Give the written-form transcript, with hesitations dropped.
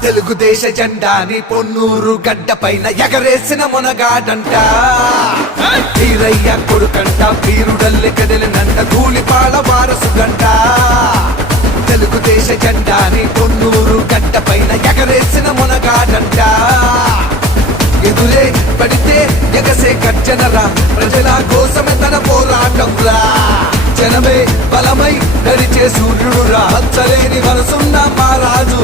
తెలుగుదేశ జెండాని పొన్నూరు గడ్డ పైన ఎగరేసిన మునగాడంట. వీరయ్య కొడుకంట, వీరుడల్లి కదిలినంట, ధూళిపాళ వారసుగంట. తెలుగుదేశ జెండాని పొన్నూరు గడ్డ పైన ఎగరేసిన మునగాడంట. ఎదురే పడితే ఎగసే గర్జనరా, ప్రజల కోసమే తన పోరాటం రా. జనమే బలమై నడిచే సూర్యుడు రా, హచ్చలేని మనసున్న మా రాజు